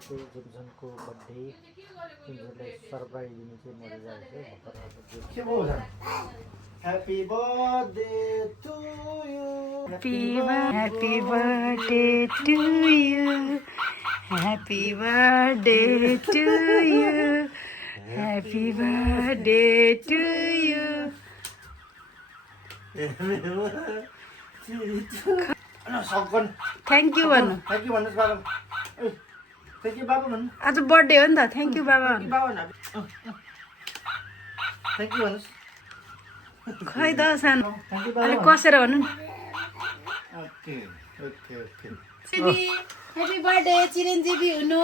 चाहिँ जेम्सनको बर्थडे तिमीहरूलाई सरप्राइज दिने चाहिँ मैले जाएको happy birthday to you Happy birthday to you. Happy birthday to you. Happy birthday to you. सकन Thank you भन्नु. थ्याङ्क यू भन्नुहोस् बाबा थ्याङ्क यू बाबा भन्नु आज बर्थडे हो नि त. थ्याङ्क यू बाबा. बाबा थ्याङ्क यू भन्नुहोस् खै त सानो थ्याङ्क यू अलिक बाबा कसेर भन्नु नि. Okay okay okay happy birthday चिरञ्जीवी हुनु.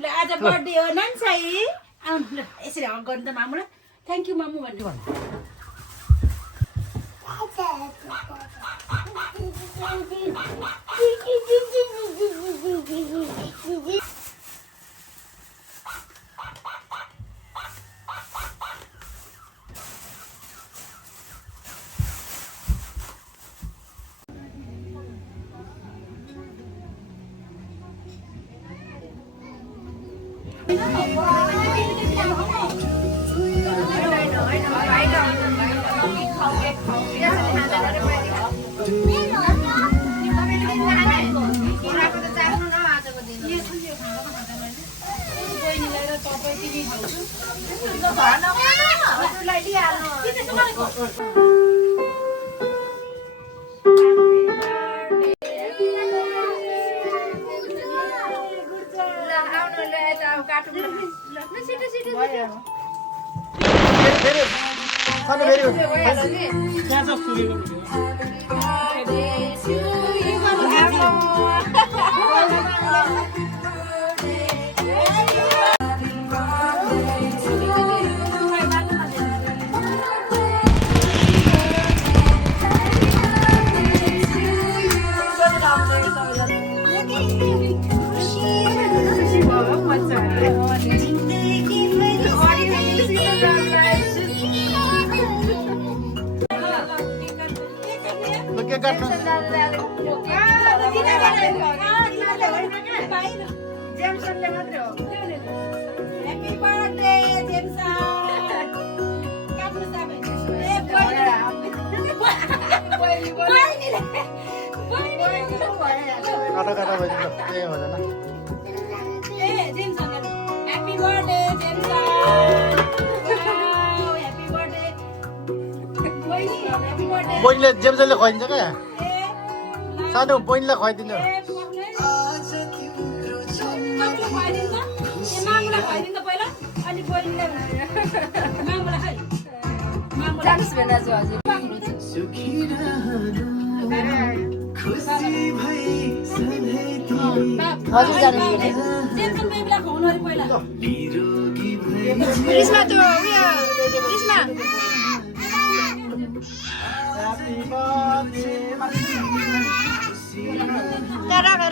ल आज बर्थडे हो नान्साई. आउनु ल यसरी हक गर्नु त मामुलाई. थ्याङ्क यू मामु भन्नु. के काट्नु काटा काटा भइदिनु त्यही हुँदैन बहिनीले जेम्सले खुवाइदिन्छ क्या सानो बहिनीलाई खुवाइदिनु हजुर जानु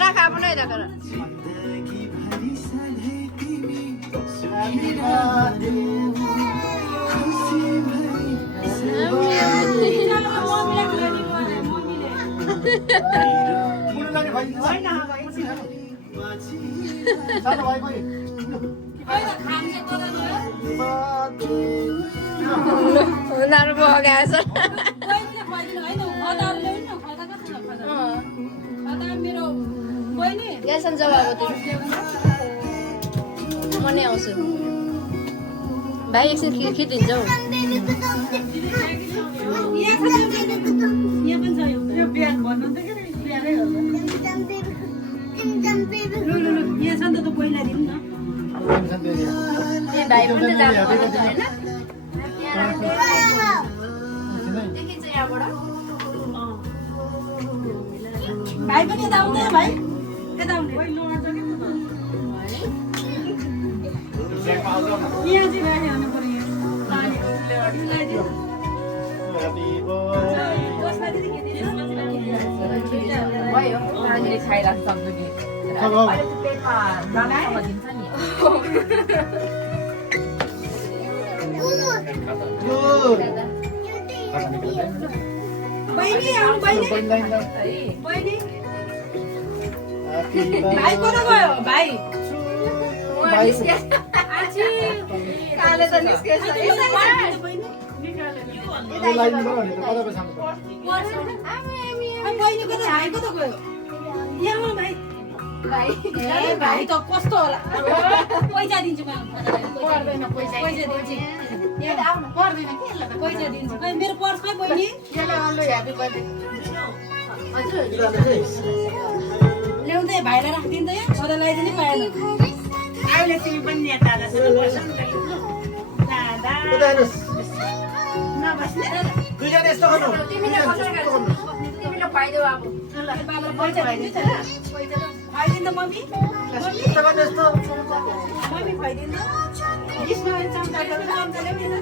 राख आफ्नै राखेर उनीहरू बगाएछ यासन जवाब म नै आउँछु भाइ एकछिन खिचिदिन्छ हौ भाइ पनि जानु भाइ पनि यता आउँदैन भाइ यता आउने यहाँ चाहिँ भाइ आउनु पर्यो भयो नानीले खाइराख्नु सक्छु कि प्लेटमा दानासँग दिन्छ नि बहिनी आउनु बहिनी बहिनी भाइ कता गयो भाइ भाइ काले त निस्केछ यो लाइन बाट भने त कताको सामु बहिनीको त भाइको त गयो यहाँ भाइ ए भाइ त कस्तो होला पैसा दिन्छु म पर्दैन पैसा पैसा दिन्छु यहाँ आउनु पर्दैन के ल पैसा दिन्छु खै मेरो पर्स खै बहिनी यसले अल्लो ह्यापी बर्थडे हजुर ल्याउँदै भाइलाई राखिदिनु त यहाँ छोरा ल्याइदिनु पाएन अहिले तिमी पनि यहाँ दादासँग बस्छ नि त दादा उता हेर्नुस् नबस्ने दुईजना यस्तो गर्नु तिमीले कसरी गर्नु तिमीले खुवाइदेऊ अब ल बाबालाई पैसा दिन्छु त खुवाइदिनु त मम्मी मम्मी यस्तो गर्नु यस्तो मम्मी खुवाइदिनु त यसमा चम्चा चम्चा ल्याउने त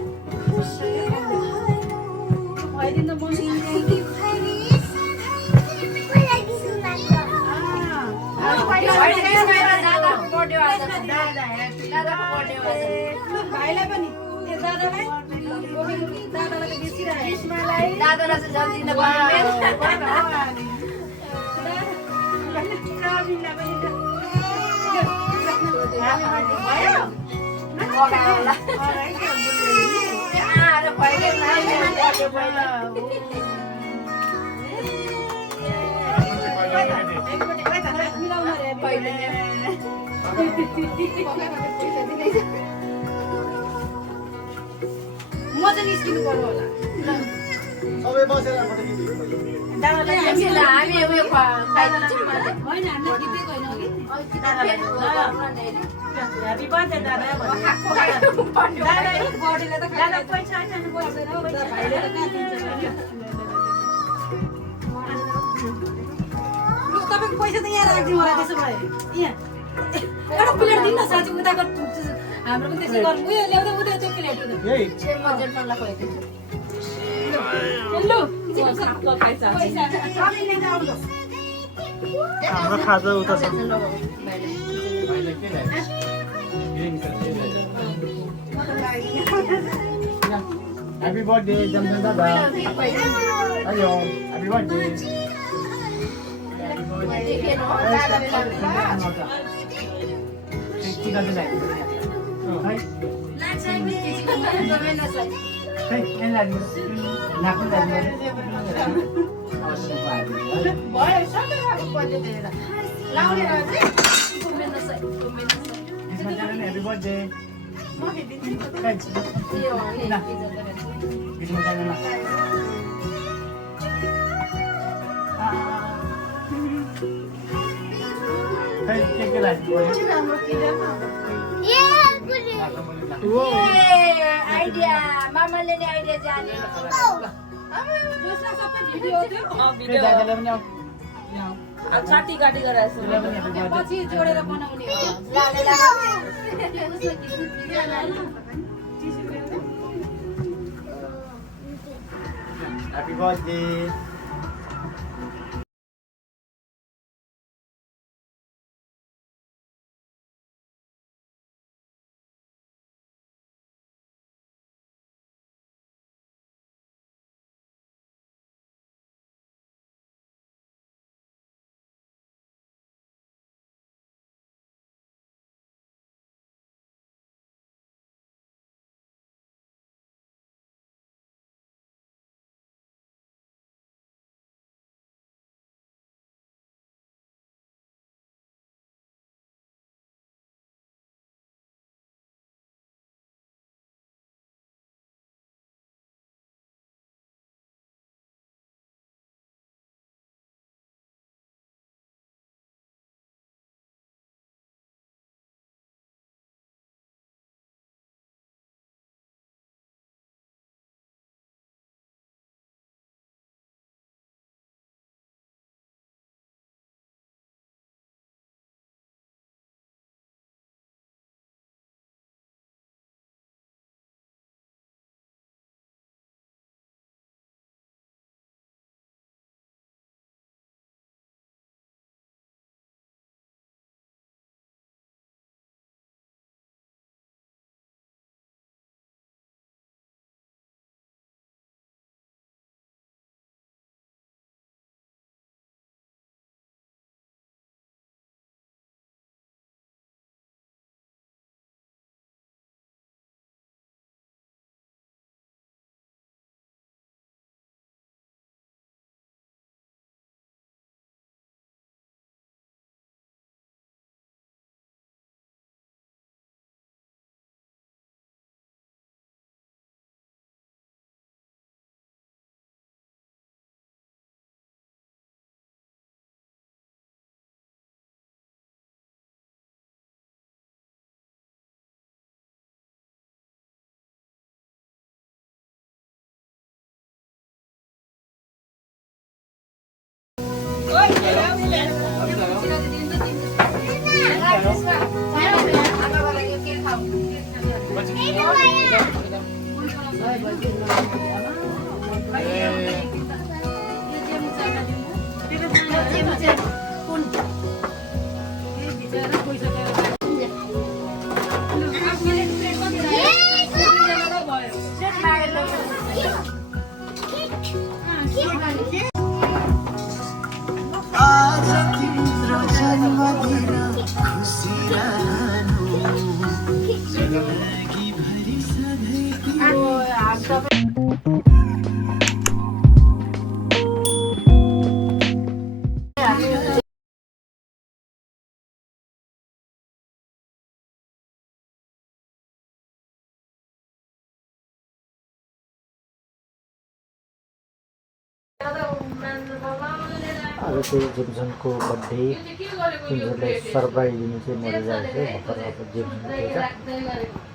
खुवाइदिनु त मम्मी भाइलाई पनि ए दादालाई दादालाई त बेसिरहेको दादालाई चाहिँ जल्दी मिलाउनु रे म चाहिँ निस्किनु पर्यो होला सबै बसेर फटाकिदिनु होइन हामीले खिचेको होइन कि ह्यापी बर्थडे दादा बडीले त दादा पैसा छैन पैसा भाइले त कहाँ दिन्छ लु तपाईँको पैसा त यहाँ राखिदिउँ होला त्यसो भए यहाँ एउटा प्लेट दिनु न साँच्ची उताको हाम्रो पनि त्यसै गर्नु उयो ल्याउँदै उता त्यो प्लेट यही लु पैसा पैसा हाम्रो खाजा उता छ ह्यापी बर्थडे जमजम दादा हेलो ह्यापी बर्थडे चिकन चाहिँ भयो सबै खाएको बर्थडे दिएर लाउने रहेछ ह्यापी बर्थडे म के आइडिया मामाले नि आइडिया जाने जसलाई सबै भिडियो थियो काटी काटी गराएछ पछि जोडेर बनाउने हो Happy birthday. आज तिम्रो जन्मदिन खुसी रहनु जिन्दगीभरि सधैँ आज चाहिँ जेम्सनको बर्थडे तिनीहरूलाई सरप्राइज दिनु चाहिँ म जान्छु भर्खर अब जेम्सन